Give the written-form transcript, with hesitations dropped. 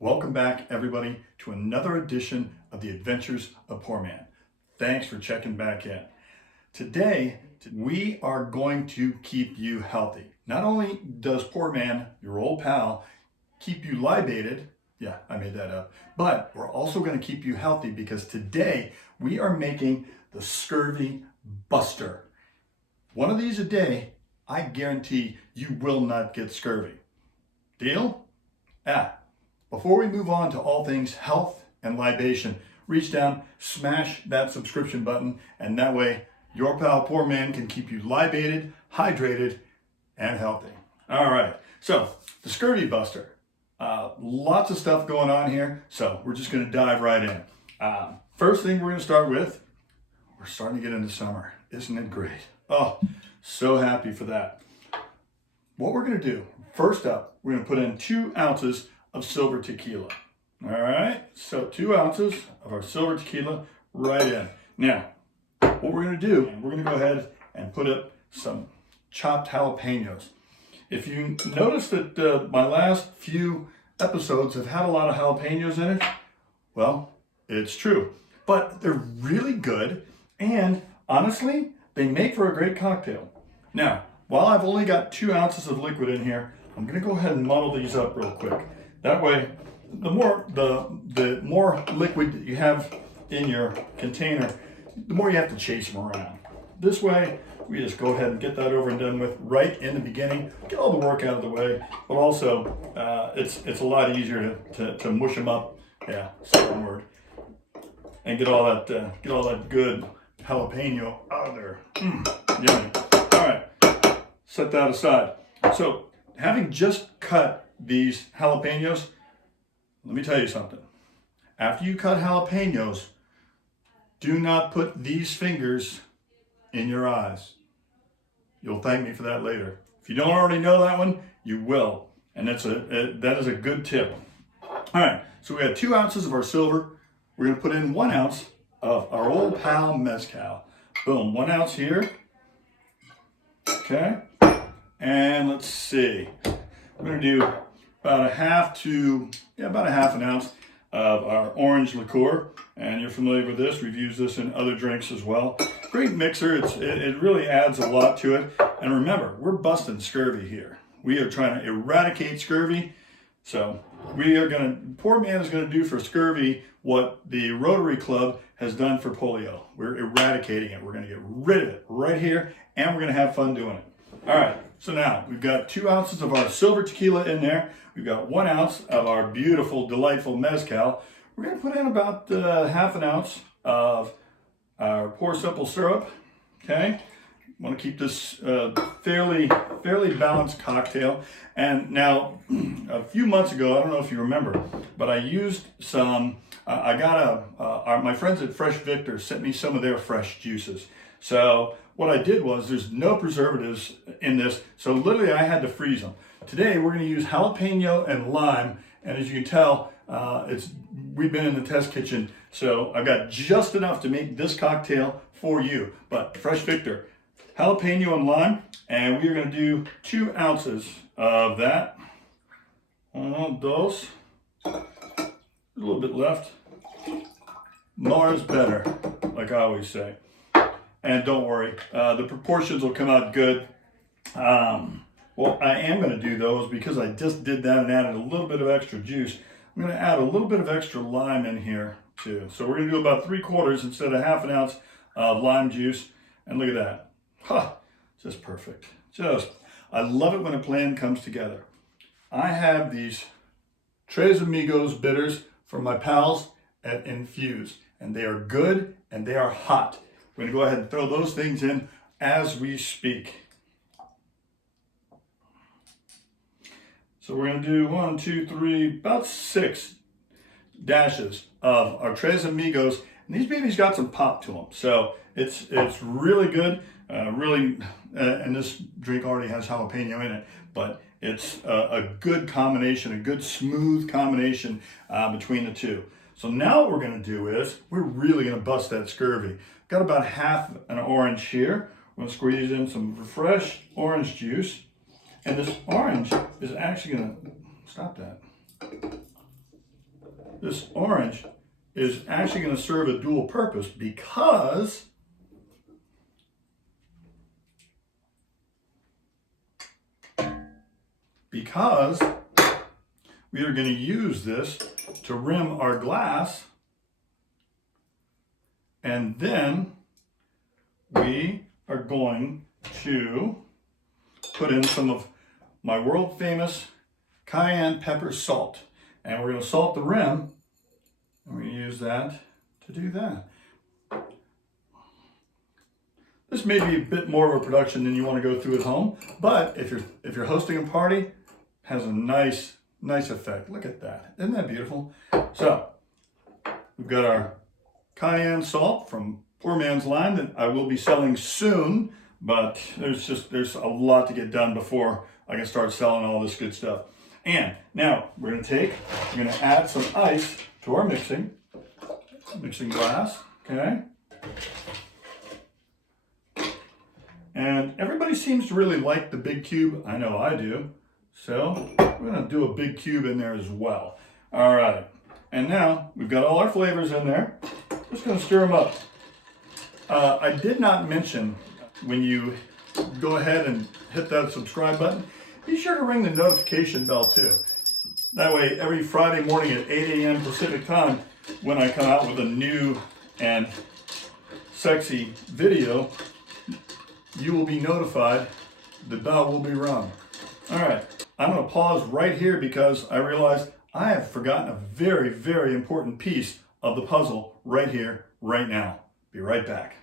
Welcome back, everybody, to another edition of the Adventures of PourMan. Thanks for checking back in. Today, we are going to keep you healthy. Not only does PourMan, your old pal, keep you libated, yeah, I made that up, but we're also going to keep you healthy because today we are making the Scurvy Buster. One of these a day, I guarantee you will not get scurvy. Deal? Before we move on to all things health and libation, reach down, smash that subscription button, and that way your pal PourMan can keep you libated, hydrated, and healthy. All right, so the Scurvy Buster. Lots of stuff going on here, so we're just gonna dive right in. First thing we're gonna start with, we're starting to get into summer. Isn't it great? Oh, so happy for that. What we're gonna do, first up, we're gonna put in 2 ounces of silver tequila. All right, so 2 ounces of our silver tequila right in. Now, what we're gonna do, we're gonna go ahead and put up some chopped jalapenos. If you notice that my last few episodes have had a lot of jalapenos in it, well, it's true. But they're really good, and honestly, they make for a great cocktail. Now, while I've only got 2 ounces of liquid in here, I'm gonna go ahead and muddle these up real quick. That way, the more liquid that you have in your container, the more you have to chase them around. This way, we just go ahead and get that over and done with right in the beginning, get all the work out of the way, but also it's a lot easier to mush them up, yeah, second word, and get all that good jalapeno out of there. Yummy. All right, set that aside. So, having just cut these jalapenos, let me tell you something. After you cut jalapenos, do not put these fingers in your eyes. You'll thank me for that later. If you don't already know that one, you will. And that is a good tip. All right, so we had 2 ounces of our silver. We're gonna put in 1 ounce of our old pal mezcal. Boom, 1 ounce here. Okay, and let's see. We're gonna do about a half an ounce of our orange liqueur. And you're familiar with this. We've used this in other drinks as well. Great mixer. It really adds a lot to it. And remember, we're busting scurvy here. We are trying to eradicate scurvy. So PourMan is gonna do for scurvy what the Rotary Club has done for polio. We're eradicating it. We're gonna get rid of it right here, and we're gonna have fun doing it. All right, so now we've got 2 ounces of our silver tequila in there. We've got 1 ounce of our beautiful, delightful mezcal. We're gonna put in about half an ounce of our Pour Simple syrup, okay? Want to keep this fairly balanced cocktail. And now, a few months ago, I don't know if you remember, but I used some, my friends at Fresh Victor sent me some of their fresh juices. So what I did was, there's no preservatives in this, so literally I had to freeze them. Today we're going to use jalapeno and lime, and as you can tell, we've been in the test kitchen, so I've got just enough to make this cocktail for you. But Fresh Victor, jalapeno and lime, and we are going to do 2 ounces of that. Dos. A little bit left. More is better, like I always say. And don't worry, the proportions will come out good. Well, I am going to do those because I just did that and added a little bit of extra juice. I'm going to add a little bit of extra lime in here too. So we're going to do about 3/4 instead of half an ounce of lime juice. And look at that. Huh, just perfect. I love it when a plan comes together. I have these Tres Amigos bitters from my pals at Infuse, and they are good and they are hot. We're going to go ahead and throw those things in as we speak. So we're going to do 1, 2, 3, about 6 dashes of our Tres Amigos. And these babies got some pop to them. So it's really good. And this drink already has jalapeno in it, but it's a good combination, a good smooth combination between the two. So now what we're going to do is, we're really going to bust that scurvy. Got about half an orange here. We're going to squeeze in some fresh orange juice. And this orange is actually going to, stop that. this orange is actually going to serve a dual purpose because we are going to use this to rim our glass, and then we are going to put in some of my world famous cayenne pepper salt, and we're going to salt the rim, and we're going to use that to do that. This may be a bit more of a production than you want to go through at home, but if you're hosting a party, it has a nice effect. Look at that. Isn't that beautiful? So we've got our cayenne salt from PourMan's line that I will be selling soon, but there's a lot to get done before I can start selling all this good stuff. And now we're going to add some ice to our mixing glass, okay? And everybody seems to really like the big cube. I know I do. So we're going to do a big cube in there as well. All right. And now we've got all our flavors in there. Just going to stir them up. I did not mention, when you go ahead and hit that subscribe button, be sure to ring the notification bell too. That way, every Friday morning at 8 a.m. Pacific time, when I come out with a new and sexy video, you will be notified. The bell will be rung. All right, I'm going to pause right here because I realized I have forgotten a very, very important piece of the puzzle right here, right now. Be right back.